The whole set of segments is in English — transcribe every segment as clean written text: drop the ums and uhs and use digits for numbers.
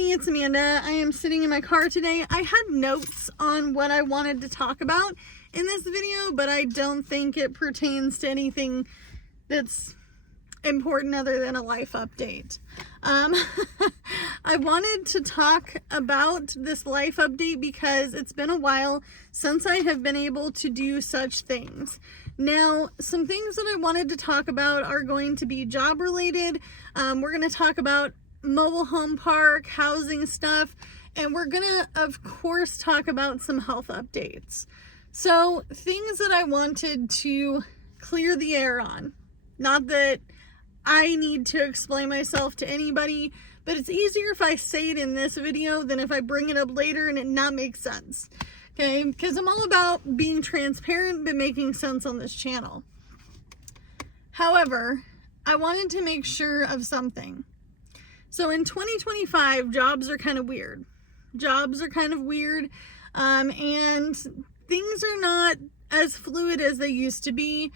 everybody, it's Amanda. I am sitting in my car today. I had notes on what I wanted to talk about in this video, but I don't think it pertains to anything that's important other than a life update. I wanted to talk about this life update because it's been a while since I have been able to do such things. Now, some things that I wanted to talk about are going to be job related. We're going to talk about mobile home park, housing stuff, and we're going to, of course, talk about some health updates. So, things that I wanted to clear the air on. Not that I need to explain myself to anybody, but it's easier if I say it in this video than if I bring it up later and it not make sense. Okay, because I'm all about being transparent but making sense on this channel. However, I wanted to make sure of something. So in 2025, jobs are kind of weird. Jobs are kind of weird, and things are not as fluid as they used to be.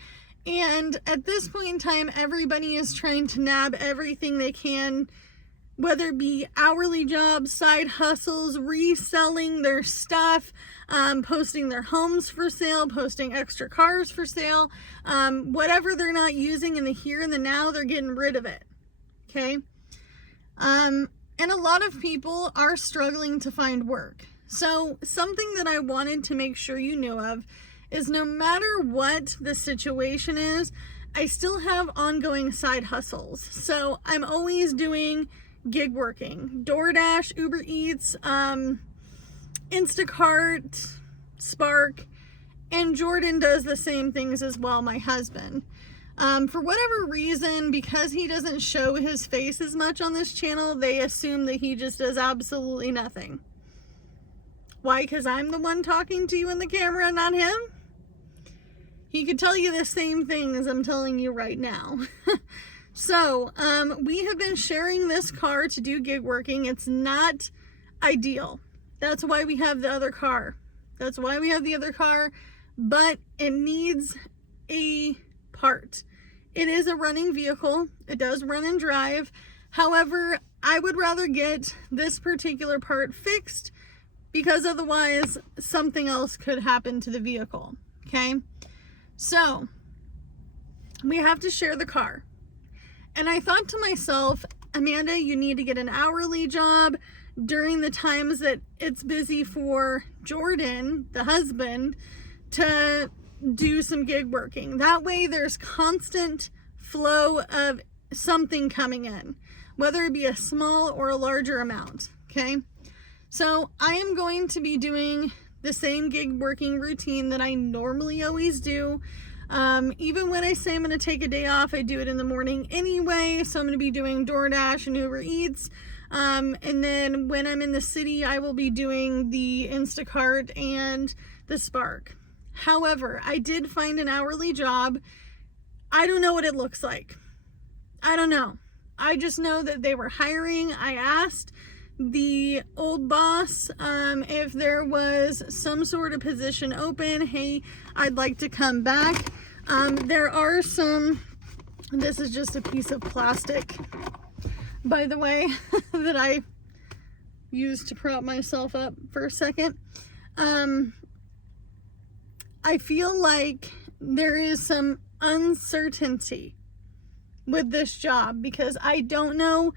And at this point in time, everybody is trying to nab everything they can, whether it be hourly jobs, side hustles, reselling their stuff, posting their homes for sale, posting extra cars for sale, whatever they're not using in the here and the now, they're getting rid of it. Okay? And a lot of people are struggling to find work. So something that I wanted to make sure you knew of is no matter what the situation is, I still have ongoing side hustles. So I'm always doing gig working, DoorDash, Uber Eats, Instacart, Spark, and Jordan does the same things as well, my husband. For whatever reason, because he doesn't show his face as much on this channel, they assume that he just does absolutely nothing. Why? Because I'm the one talking to you in the camera, not him? He could tell you the same thing as I'm telling you right now. So, we have been sharing this car to do gig working. It's not ideal. That's why we have the other car. That's why we have the other car, but it needs a part. It is a running vehicle. It does run and drive. However, I would rather get this particular part fixed because otherwise something else could happen to the vehicle. Okay? So, we have to share the car. And I thought to myself, Amanda, you need to get an hourly job during the times that it's busy for Jordan, the husband, to do some gig working. That way there's constant flow of something coming in, whether it be a small or a larger amount, okay? So I am going to be doing the same gig working routine that I normally always do. Even when I say I'm going to take a day off, I do it in the morning anyway. So I'm going to be doing DoorDash and Uber Eats. And then when I'm in the city, I will be doing the Instacart and the Spark. However, I did find an hourly job. I don't know what it looks like. I don't know. I just know that they were hiring. I asked the old boss if there was some sort of position open. Hey, I'd like to come back. There are some, this is just a piece of plastic, by the way, that I used to prop myself up for a second. I feel like there is some uncertainty with this job because I don't know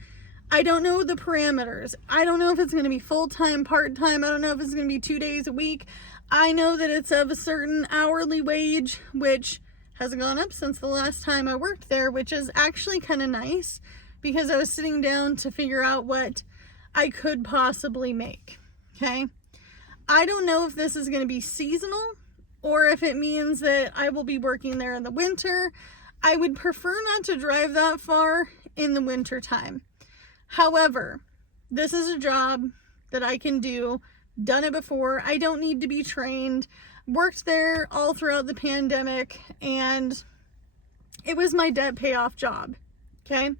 the parameters. I don't know if it's going to be full-time, part-time. I don't know if it's going to be 2 days a week. I know that it's of a certain hourly wage, which hasn't gone up since the last time I worked there, which is actually kind of nice because I was sitting down to figure out what I could possibly make. Okay. I don't know if this is going to be seasonal or if it means that I will be working there in the winter. I would prefer not to drive that far in the winter time. However, this is a job that I can do, done it before. I don't need to be trained, worked there all throughout the pandemic, and it was my debt payoff job, okay?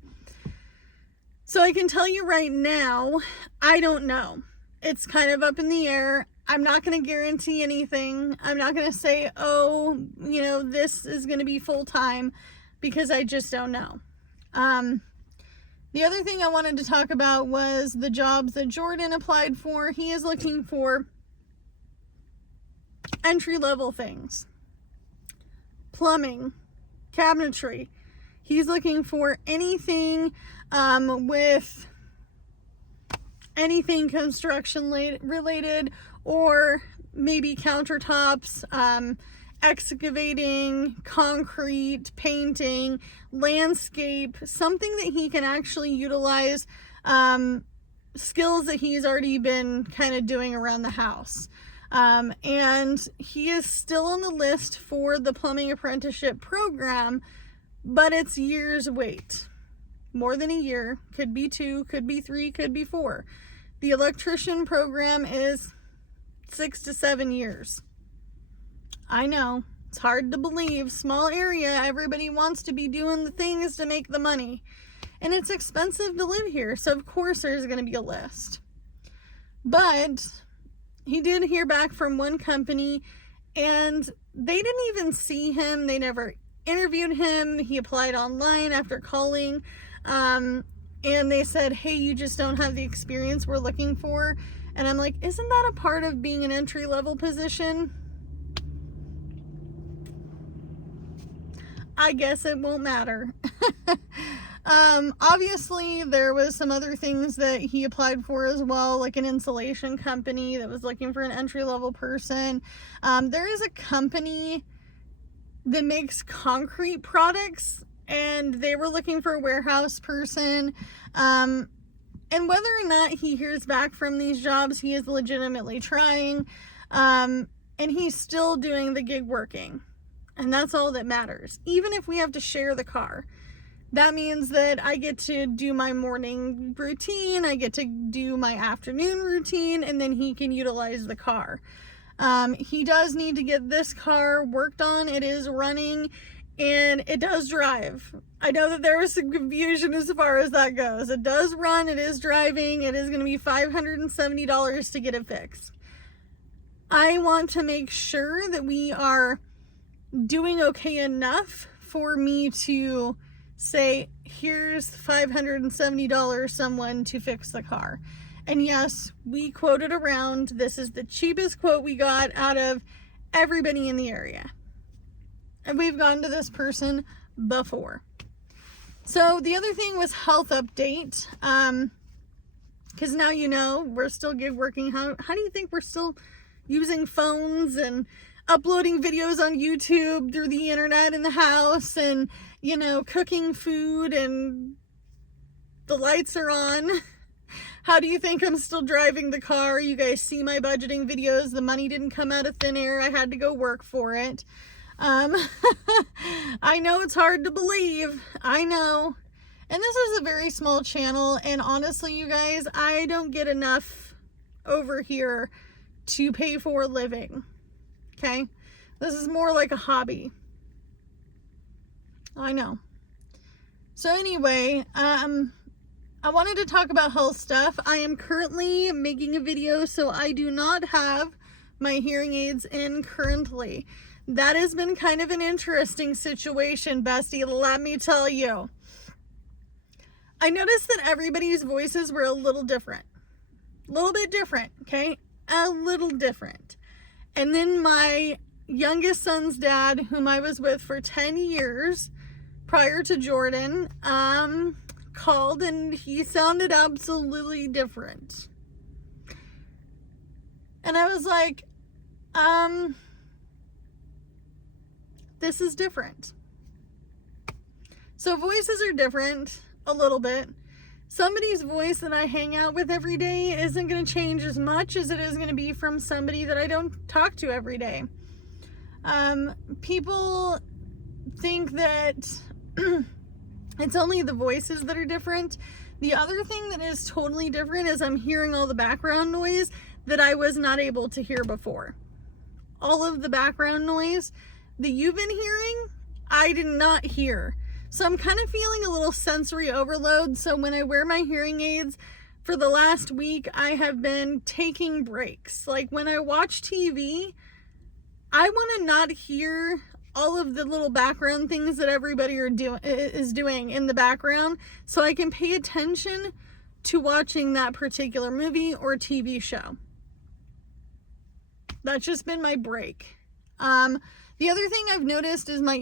So I can tell you right now, I don't know. It's kind of up in the air. I'm not going to guarantee anything. I'm not going to say, oh, you know, this is going to be full time because I just don't know. The other thing I wanted to talk about was the jobs that Jordan applied for. He is looking for entry-level things. Plumbing, cabinetry. He's looking for anything with anything construction related, or maybe countertops, excavating, concrete, painting, landscape, something that he can actually utilize, skills that he's already been kind of doing around the house. And he is still on the list for the plumbing apprenticeship program, but it's years wait. More than a year, could be 2, could be 3, could be 4. The electrician program is 6 to 7 years. I know, it's hard to believe. Small area, everybody wants to be doing the things to make the money. And it's expensive to live here, so of course there's going to be a list. But he did hear back from one company, and they didn't even see him. They never interviewed him. He applied online after calling, and they said, hey, you just don't have the experience we're looking for. And I'm like, isn't that a part of being an entry-level position? I guess it won't matter. Obviously there was some other things that he applied for as well, like an insulation company that was looking for an entry-level person. There is a company that makes concrete products, and they were looking for a warehouse person. And whether or not he hears back from these jobs, he is legitimately trying. And he's still doing the gig working. And that's all that matters. Even if we have to share the car, that means that I get to do my morning routine, I get to do my afternoon routine, and then he can utilize the car. He does need to get this car worked on. It is running, and it does drive. I know that there was some confusion as far as that goes. It does run, it is driving, it is going to be $570 to get it fixed. I want to make sure that we are doing okay enough for me to say, here's $570 someone to fix the car. And yes, we quoted around. This is the cheapest quote we got out of everybody in the area. And we've gone to this person before. So the other thing was health update. Because now you know we're still gig working. How do you think we're still using phones and uploading videos on YouTube through the internet in the house, and, you know, cooking food, and the lights are on? How do you think I'm still driving the car? You guys see my budgeting videos. The money didn't come out of thin air. I had to go work for it. I know it's hard to believe. I know. And this is a very small channel, and honestly, you guys, I don't get enough over here to pay for a living. Okay? This is more like a hobby. I know. So anyway, I wanted to talk about health stuff. I am currently making a video, so I do not have my hearing aids in currently. That has been kind of an interesting situation, bestie, let me tell you. I noticed that everybody's voices were a little different. A little bit different, okay? A little different. And then my youngest son's dad, whom I was with for 10 years prior to Jordan, called, and he sounded absolutely different. And I was like, this is different. So voices are different a little bit. Somebody's voice that I hang out with every day isn't going to change as much as it is going to be from somebody that I don't talk to every day. People think that it's only the voices that are different. The other thing that is totally different is I'm hearing all the background noise that I was not able to hear before. All of the background noise that you've been hearing, I did not hear. So I'm kind of feeling a little sensory overload. So when I wear my hearing aids, for the last week, I have been taking breaks. Like when I watch TV, I want to not hear all of the little background things that everybody is doing in the background, so I can pay attention to watching that particular movie or TV show. That's just been my break. The other thing I've noticed is my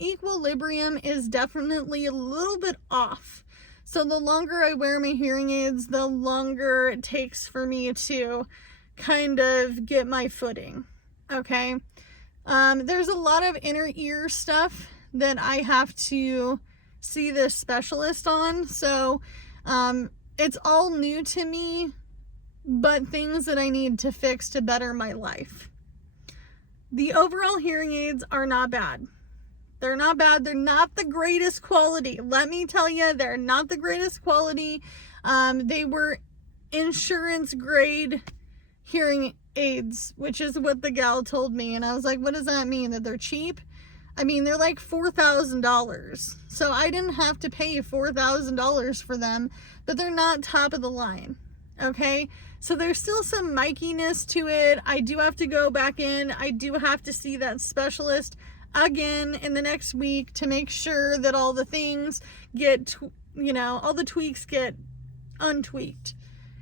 equilibrium is definitely a little bit off. So the longer I wear my hearing aids, the longer it takes for me to kind of get my footing. Okay. There's a lot of inner ear stuff that I have to see this specialist on. So, it's all new to me, but things that I need to fix to better my life. The overall hearing aids are not bad. They're not bad. They're not the greatest quality. Let me tell you, they're not the greatest quality. They were insurance grade hearing aids, which is what the gal told me. And I was like, what does that mean? That they're cheap? I mean, they're like $4,000. So I didn't have to pay $4,000 for them, but they're not top of the line. Okay. So there's still some miciness to it. I do have to go back in. I do have to see that specialist again in the next week to make sure that all the things get, all the tweaks get untweaked.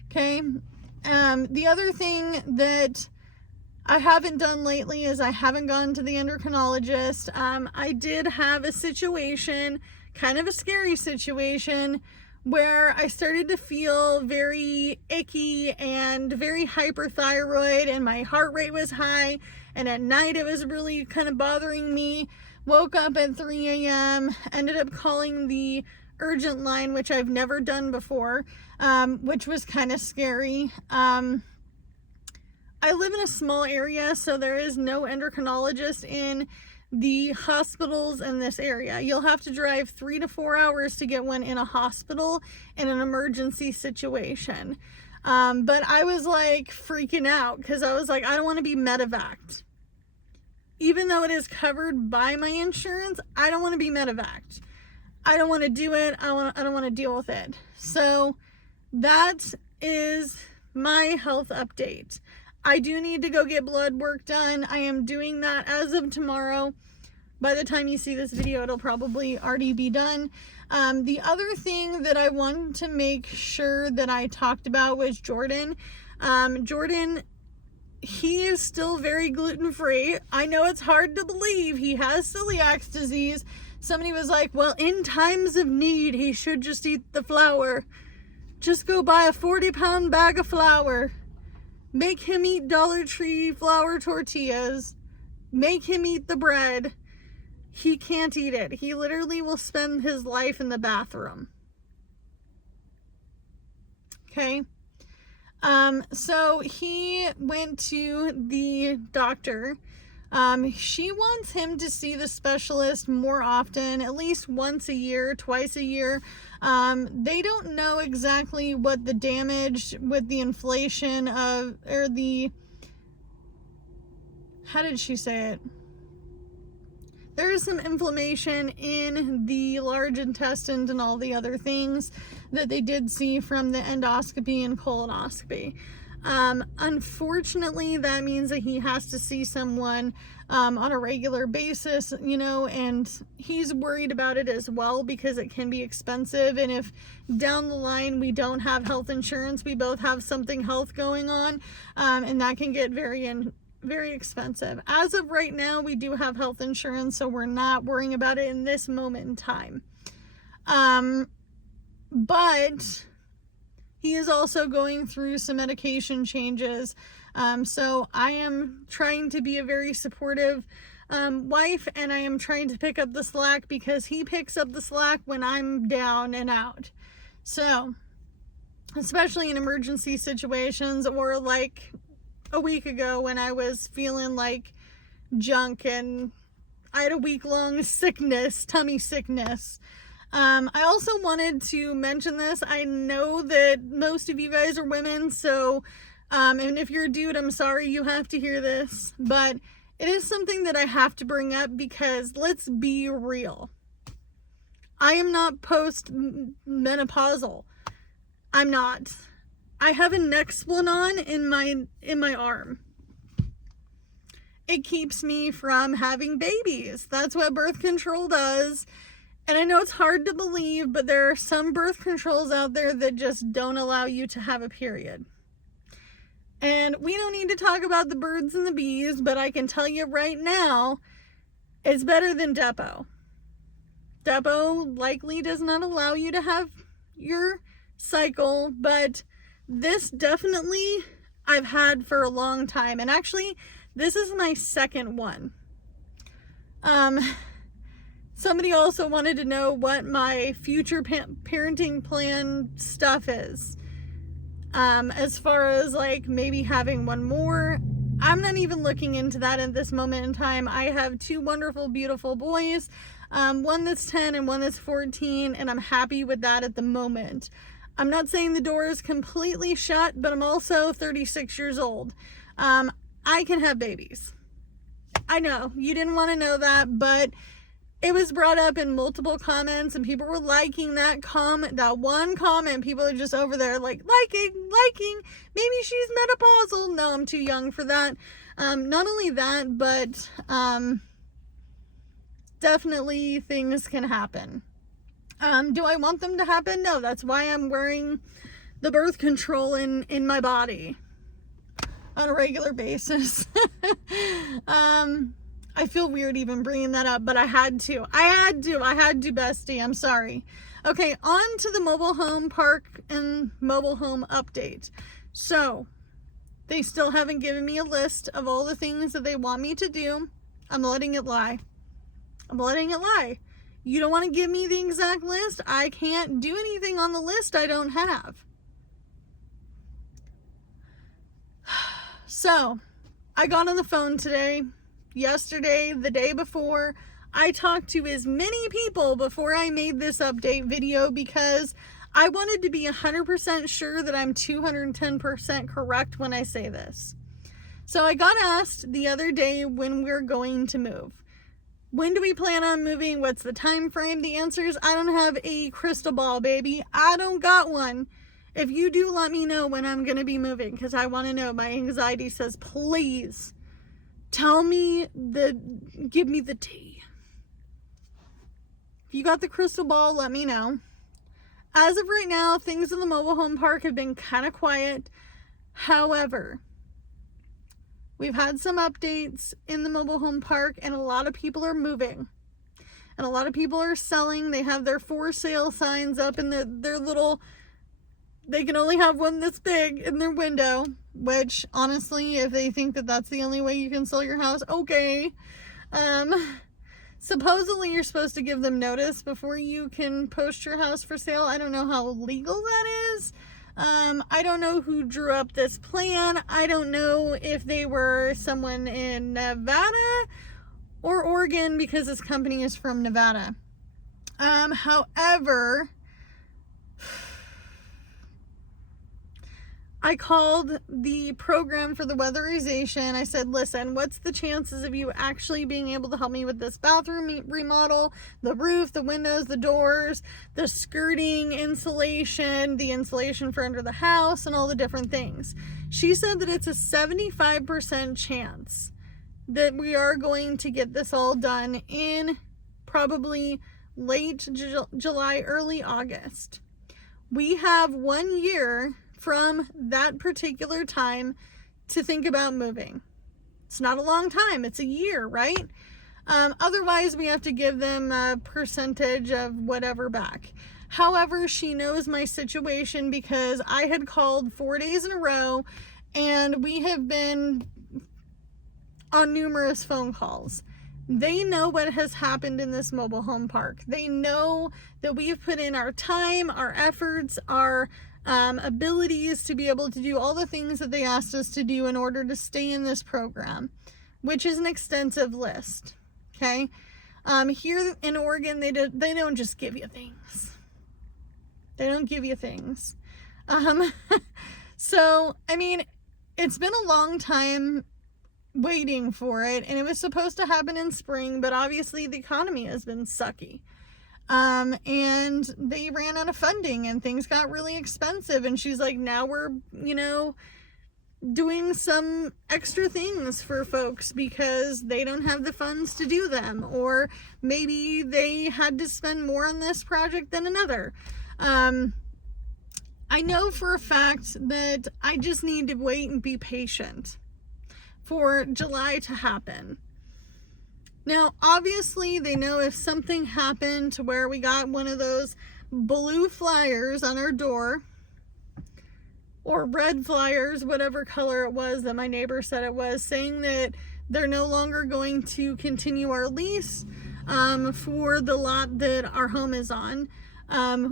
Okay. The other thing that I haven't done lately is I haven't gone to the endocrinologist. I did have a situation, kind of a scary situation, where I started to feel very icky and very hyperthyroid, and my heart rate was high, and at night it was really kind of bothering me. Woke up at 3 a.m., ended up calling the urgent line, which I've never done before, which was kind of scary. I live in a small area, so there is no endocrinologist in the hospitals in this area. You'll have to drive 3 to 4 hours to get one in a hospital in an emergency situation. But I was like freaking out because I was like, I don't want to be medevaced. Even though it is covered by my insurance, I don't want to be medevaced. I don't want to do it. I don't want to deal with it. So that is my health update. I do need to go get blood work done. I am doing that as of tomorrow. By the time you see this video, it'll probably already be done. The other thing that I wanted to make sure that I talked about was Jordan. Jordan, he is still very gluten-free. I know it's hard to believe. He has celiac disease. Somebody was like, well, in times of need, he should just eat the flour. Just go buy a 40-pound bag of flour. Make him eat Dollar Tree flour tortillas. Make him eat the bread. He can't eat it. He literally will spend his life in the bathroom. Okay. So he went to the doctor. She wants him to see the specialist more often, at least once a year, twice a year. They don't know exactly what the damage with the inflation how did she say it? There is some inflammation in the large intestines and all the other things that they did see from the endoscopy and colonoscopy. Unfortunately, that means that he has to see someone on a regular basis, and he's worried about it as well because it can be expensive. And if down the line we don't have health insurance, we both have something health going on, and that can get very expensive. As of right now, we do have health insurance, so we're not worrying about it in this moment in time. But he is also going through some medication changes. So I am trying to be a very supportive wife, and I am trying to pick up the slack because he picks up the slack when I'm down and out. So, especially in emergency situations, or like a week ago when I was feeling like junk and I had a week-long tummy sickness. I also wanted to mention this. I know that most of you guys are women, so, and if you're a dude, I'm sorry you have to hear this, but it is something that I have to bring up because let's be real. I am not post-menopausal. I'm not. I have a Nexplanon in my arm. it keeps me from having babies. That's what birth control does. And I know it's hard to believe, but there are some birth controls out there that just don't allow you to have a period. And we don't need to talk about the birds and the bees, but I can tell you right now, it's better than Depo. Depo likely does not allow you to have your cycle, but this definitely I've had for a long time. And actually, this is my second one. Somebody also wanted to know what my future parenting plan stuff is. As far as like maybe having one more, I'm not even looking into that at this moment in time. I have two wonderful, beautiful boys, one that's 10 and one that's 14, and I'm happy with that at the moment. I'm not saying the door is completely shut, but I'm also 36 years old. I can have babies. I know you didn't want to know that, but it was brought up in multiple comments and people were liking that comment, that one comment. People are just over there like liking, maybe she's menopausal. No, I'm too young for that. Not only that, but definitely things can happen. Do I want them to happen? No, that's why I'm wearing the birth control in my body on a regular basis. I feel weird even bringing that up, but I had to, bestie. I'm sorry. Okay, on to the mobile home park and mobile home update. So, they still haven't given me a list of all the things that they want me to do. I'm letting it lie. You don't want to give me the exact list? I can't do anything on the list I don't have. So, I got on the phone today, yesterday, the day before. I talked to as many people before I made this update video because I wanted to be 100% sure that I'm 210% correct when I say this. So I got asked the other day when we're going to move. When do we plan on moving? What's the time frame? The answer is I don't have a crystal ball, baby. I don't got one. If you do, let me know when I'm going to be moving because I want to know. My anxiety says, please give me the tea. If you got the crystal ball, let me know. As of right now, things in the mobile home park have been kind of quiet. However, we've had some updates in the mobile home park and a lot of people are moving. And a lot of people are selling. They have their for sale signs up in their little, they can only have one this big in their window, which honestly, if they think that that's the only way you can sell your house, okay. Supposedly you're supposed to give them notice before you can post your house for sale. I don't know how legal that is. I don't know who drew up this plan. I don't know if they were someone in Nevada or Oregon because this company is from Nevada. However, I called the program for the weatherization. I said, listen, what's the chances of you actually being able to help me with this bathroom remodel, the roof, the windows, the doors, the skirting, insulation, the insulation for under the house, and all the different things? She said that it's a 75% chance that we are going to get this all done in probably late July, early August. We have 1 year from that particular time to think about moving. It's not a long time, it's a year, right? Otherwise we have to give them a percentage of whatever back. However, she knows my situation because I had called 4 days in a row and we have been on numerous phone calls. They know what has happened in this mobile home park. They know that we've put in our time, our efforts, our abilities to be able to do all the things that they asked us to do in order to stay in this program, which is an extensive list. Okay. Here in Oregon, they don't just give you things. They don't give you things. So, I mean, it's been a long time waiting for it, and it was supposed to happen in spring, but obviously the economy has been sucky. And they ran out of funding and things got really expensive, and she's like, now we're, doing some extra things for folks because they don't have the funds to do them, or maybe they had to spend more on this project than another. I know for a fact that I just need to wait and be patient for July to happen. Now, obviously, they know if something happened to where we got one of those blue flyers on our door, or red flyers, whatever color it was that my neighbor said it was, saying that they're no longer going to continue our lease for the lot that our home is on,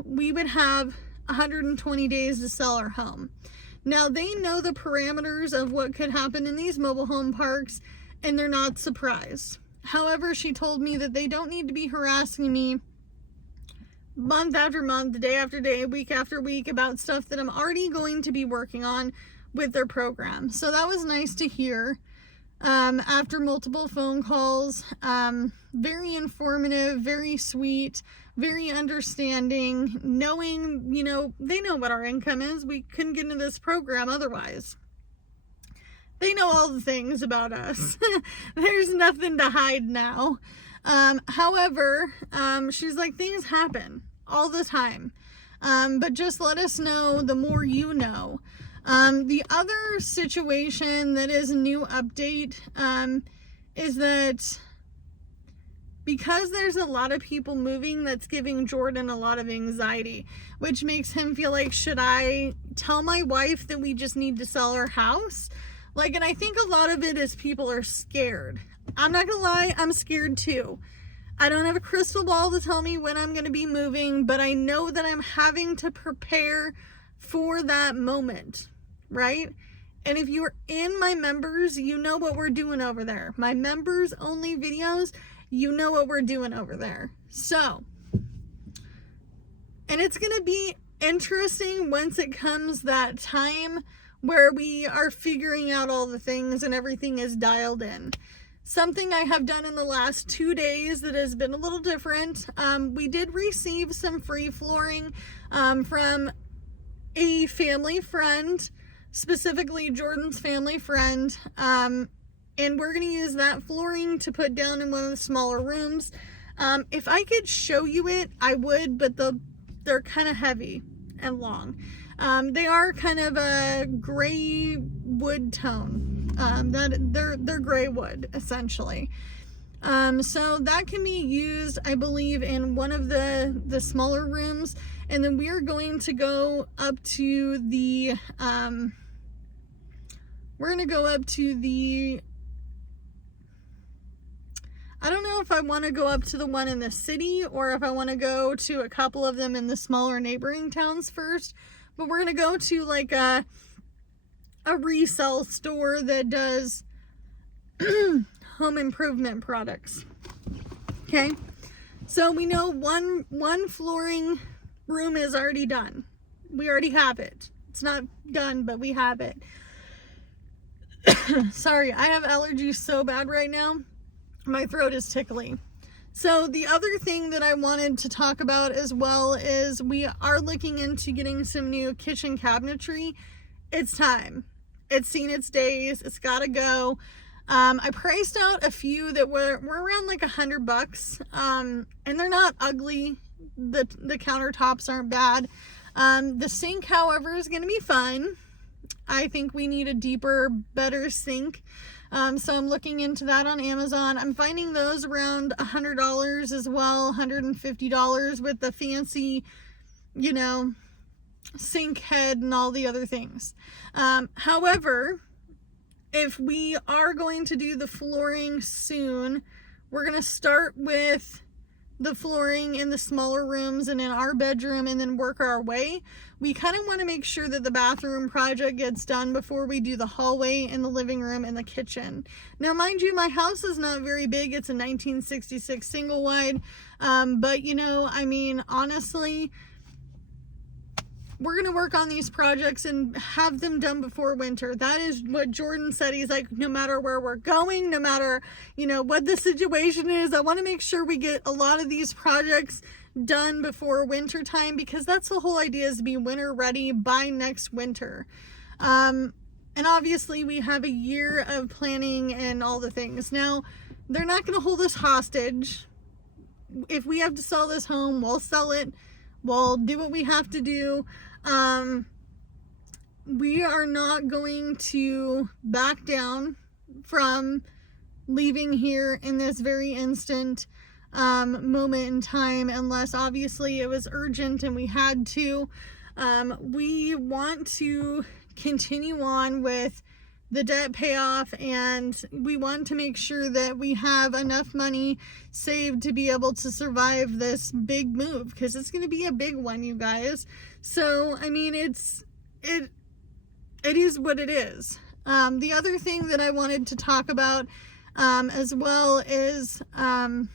we would have 120 days to sell our home. Now, they know the parameters of what could happen in these mobile home parks, and they're not surprised. However, she told me that they don't need to be harassing me month after month, day after day, week after week about stuff that I'm already going to be working on with their program. So that was nice to hear. After multiple phone calls, very informative, very sweet, very understanding, knowing, you know, they know what our income is. We couldn't get into this program otherwise. They know all the things about us. There's nothing to hide now. However, she's like, things happen all the time. But just let us know the more you know. The other situation that is a new update, is that because there's a lot of people moving, that's giving Jordan a lot of anxiety, which makes him feel like, should I tell my wife that we just need to sell our house? Like, and I think a lot of it is people are scared. I'm not gonna lie, I'm scared too. I don't have a crystal ball to tell me when I'm gonna be moving, but I know that I'm having to prepare for that moment, right? And if you're in my members, you know what we're doing over there. My members only videos, you know what we're doing over there. So, and it's gonna be interesting once it comes that time where we are figuring out all the things and everything is dialed in. Something I have done in the last 2 days that has been a little different. We did receive some free flooring from a family friend, specifically Jordan's family friend. And we're going to use that flooring to put down in one of the smaller rooms. If I could show you it, I would, but they're kind of heavy and long. They are kind of a gray wood tone. They're gray wood essentially. So that can be used, I believe, in one of the smaller rooms, and then we are going to go up to the I don't know if I want to go up to the one in the city or if I want to go to a couple of them in the smaller neighboring towns first. But we're going to go to like a resale store that does home improvement products. Okay. So we know one flooring room is already done. We already have it. It's not done, but we have it. Sorry, I have allergies so bad right now. My throat is tickly. So the other thing that I wanted to talk about as well is we are looking into getting some new kitchen cabinetry. It's time. It's seen its days. It's got to go. I priced out a few that were around like $100. And they're not ugly. The countertops aren't bad. The sink, however, is going to be fun. I think we need a deeper, better sink. So I'm looking into that on Amazon. I'm finding those around $100 as well, $150 with the fancy, you know, sink head and all the other things. However, if we are going to do the flooring soon, we're going to start with the flooring in the smaller rooms and in our bedroom and then work our way. We kind of want to make sure that the bathroom project gets done before we do the hallway and the living room and the kitchen. Now, mind you, my house is not very big. It's a 1966 single wide. But you know, I mean, honestly, we're going to work on these projects and have them done before winter. That is what Jordan said. He's like, no matter where we're going, no matter, you know, what the situation is, I want to make sure we get a lot of these projects done before winter time, because that's the whole idea, is to be winter ready by next winter. And obviously we have a year of planning and all the things. Now, they're not going to hold us hostage. If we have to sell this home, we'll sell it. We'll do what we have to do. We are not going to back down from leaving here in this very instant moment in time, unless obviously it was urgent and we had to. We want to continue on with the debt payoff, and we want to make sure that we have enough money saved to be able to survive this big move, because it's going to be a big one, you guys. So I mean, it is what it is. The other thing that I wanted to talk about as well is kind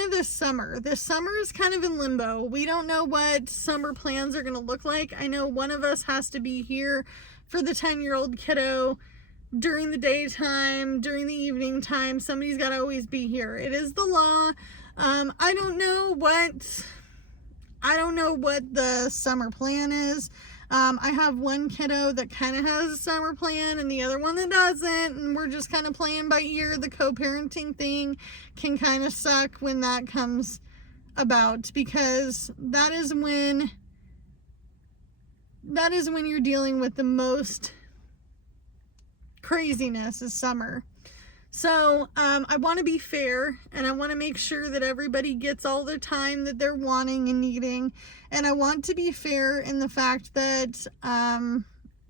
of this summer. This summer is kind of in limbo. We don't know what summer plans are going to look like. I know one of us has to be here for the 10-year-old kiddo during the daytime, during the evening time. Somebody's got to always be here. It is the law. I don't know what the summer plan is. I have one kiddo that kind of has a summer plan and the other one that doesn't, and we're just kind of playing by ear. The co-parenting thing can kind of suck when that comes about, because that is when you're dealing with the most craziness is summer. So I want to be fair, and I want to make sure that everybody gets all the time that they're wanting and needing. And I want to be fair in the fact that I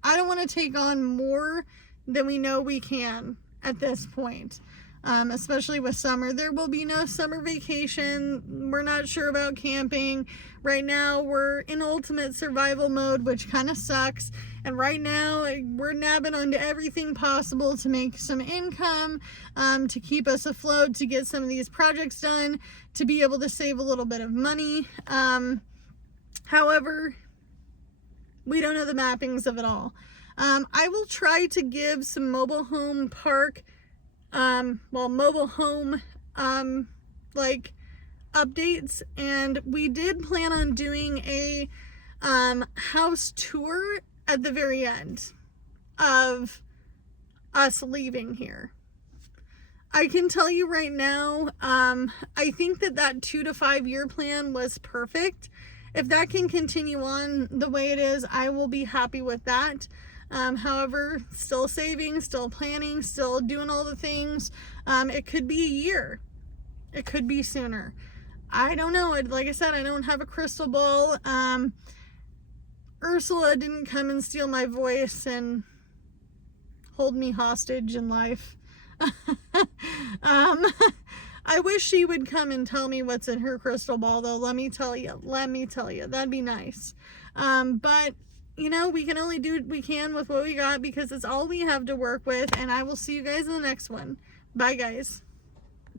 don't want to take on more than we know we can at this point, especially with summer. There will be no summer vacation. We're not sure about camping. Right now, we're in ultimate survival mode, which kind of sucks. And right now, we're nabbing onto everything possible to make some income, to keep us afloat, to get some of these projects done, to be able to save a little bit of money. However, we don't know the mappings of it all. I will try to give some mobile home park, mobile home, like updates. And we did plan on doing a house tour at the very end of us leaving here. I can tell you right now, I think that 2 to 5 year plan was perfect. If that can continue on the way it is, I will be happy with that. However, still saving, still planning, still doing all the things. It could be a year. It could be sooner. I don't know. Like I said, I don't have a crystal ball. Ursula didn't come and steal my voice and hold me hostage in life. I wish she would come and tell me what's in her crystal ball, though. Let me tell you, that'd be nice. But you know, we can only do what we can with what we got, because it's all we have to work with. And I will see you guys in the next one. Bye, guys.